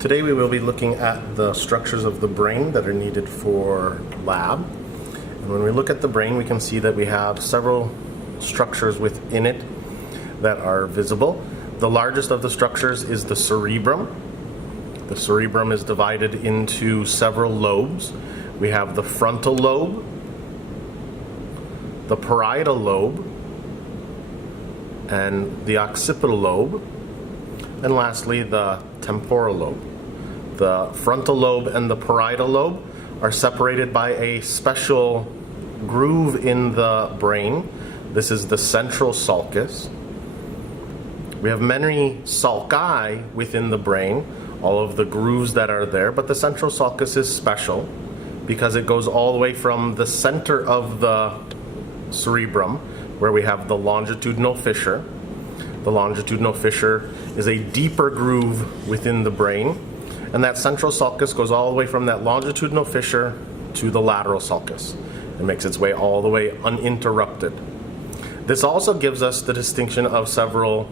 Today we will be looking at the structures of the brain that are needed for lab. And when we look at the brain, we can see that we have several structures within it that are visible. The largest of the structures is the cerebrum. The cerebrum is divided into several lobes. We have the frontal lobe, the parietal lobe, and the occipital lobe, and lastly the temporal lobe. The frontal lobe and the parietal lobe are separated by a special groove in the brain. This is the central sulcus. We have many sulci within the brain, all of the grooves that are there, but the central sulcus is special because it goes all the way from the center of the cerebrum, where we have the longitudinal fissure. The longitudinal fissure is a deeper groove within the brain, and that central sulcus goes all the way from that longitudinal fissure to the lateral sulcus. It makes its way all the way uninterrupted. This also gives us the distinction of several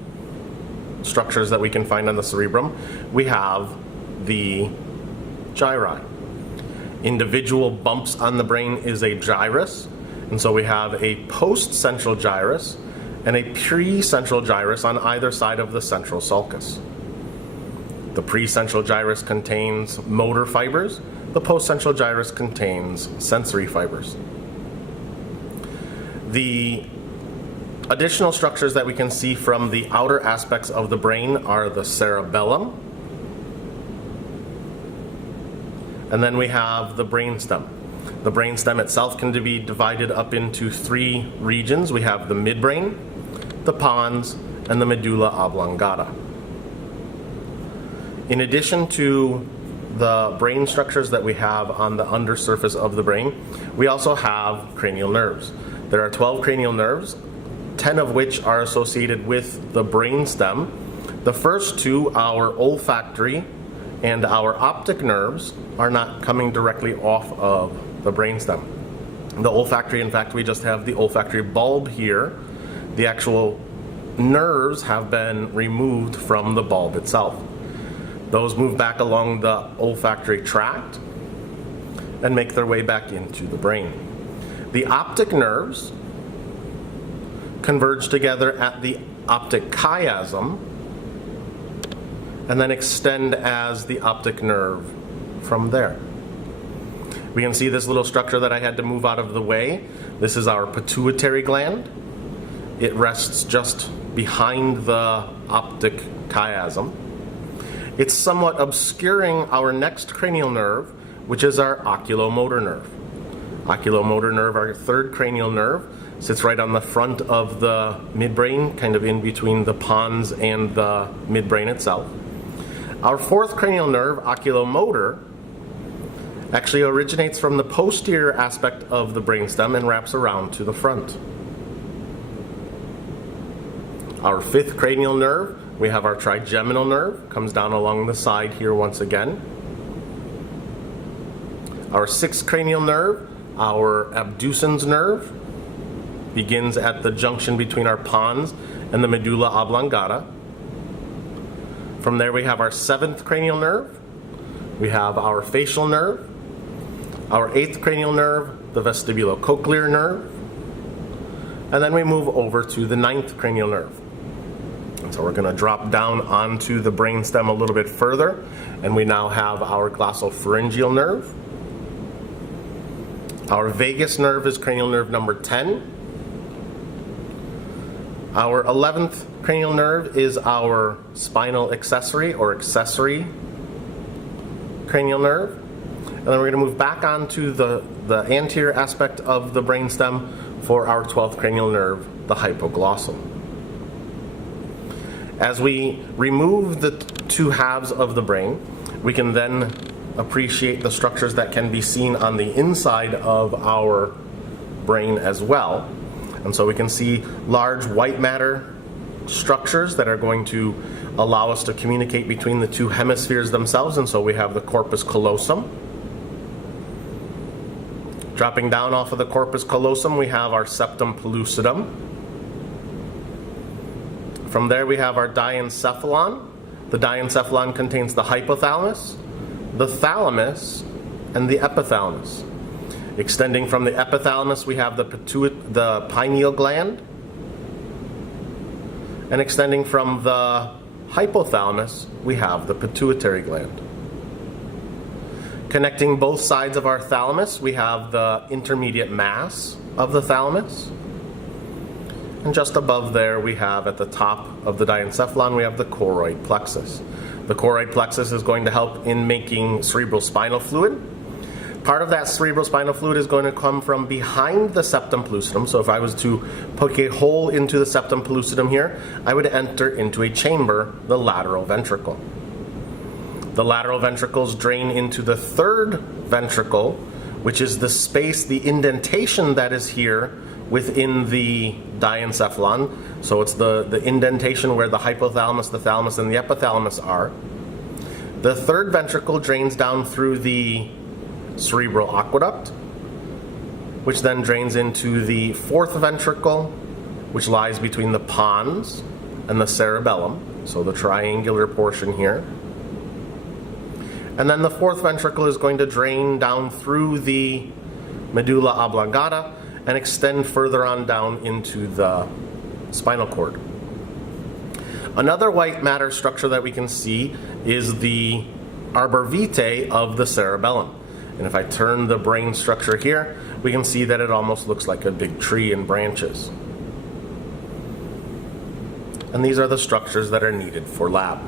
structures that we can find on the cerebrum. We have the gyri. Individual bumps on the brain is a gyrus, and so we have a post-central gyrus and a pre-central gyrus on either side of the central sulcus. The pre-central gyrus contains motor fibers. The post-central gyrus contains sensory fibers. The additional structures that we can see from the outer aspects of the brain are the cerebellum, and then we have the brainstem. The brainstem itself can be divided up into three regions. We have the midbrain, the pons, and the medulla oblongata. In addition to the brain structures that we have on the undersurface of the brain, we also have cranial nerves. There are 12 cranial nerves, 10 of which are associated with the brainstem. The first two, our olfactory and our optic nerves, are not coming directly off of the brainstem. The olfactory, in fact, we just have the olfactory bulb here. The actual nerves have been removed from the bulb itself. Those move back along the olfactory tract and make their way back into the brain. The optic nerves converge together at the optic chiasm and then extend as the optic nerve from there. We can see this little structure that I had to move out of the way. This is our pituitary gland. It rests just behind the optic chiasm. It's somewhat obscuring our next cranial nerve, which is our oculomotor nerve. Oculomotor nerve, our third cranial nerve, sits right on the front of the midbrain, kind of in between the pons and the midbrain itself. Our fourth cranial nerve, oculomotor, actually originates from the posterior aspect of the brainstem and wraps around to the front. Our fifth cranial nerve, we have our trigeminal nerve, comes down along the side here once again. Our sixth cranial nerve, our abducens nerve, begins at the junction between our pons and the medulla oblongata. From there we have our seventh cranial nerve, we have our facial nerve, our eighth cranial nerve, the vestibulocochlear nerve, and then we move over to the ninth cranial nerve. And so we're going to drop down onto the brainstem a little bit further, and we now have our glossopharyngeal nerve. Our vagus nerve is cranial nerve number 10. Our 11th cranial nerve is our spinal accessory or accessory cranial nerve. And then we're going to move back onto the anterior aspect of the brainstem for our 12th cranial nerve, the hypoglossal. As we remove the two halves of the brain, we can then appreciate the structures that can be seen on the inside of our brain as well. And so we can see large white matter structures that are going to allow us to communicate between the two hemispheres themselves. And so we have the corpus callosum. Dropping down off of the corpus callosum, we have our septum pellucidum. From there we have our diencephalon, The diencephalon contains the hypothalamus, the thalamus, and the epithalamus. Extending from the epithalamus, we have the pineal gland. And extending from the hypothalamus, we have the pituitary gland. Connecting both sides of our thalamus, we have the intermediate mass of the thalamus. And just above there, we have at the top of the diencephalon, we have the choroid plexus. The choroid plexus is going to help in making cerebrospinal fluid. Part of that cerebrospinal fluid is going to come from behind the septum pellucidum. So if I was to poke a hole into the septum pellucidum here, I would enter into a chamber, the lateral ventricle. The lateral ventricles drain into the third ventricle, which is the space, the indentation that is here within the diencephalon. So it's the indentation where the hypothalamus, the thalamus, and the epithalamus are. The third ventricle drains down through the cerebral aqueduct, which then drains into the fourth ventricle, which lies between the pons and the cerebellum, so the triangular portion here. And then the fourth ventricle is going to drain down through the medulla oblongata and extend further on down into the spinal cord. Another white matter structure that we can see is the arbor vitae of the cerebellum. And if I turn the brain structure here, we can see that it almost looks like a big tree in branches. And these are the structures that are needed for lab.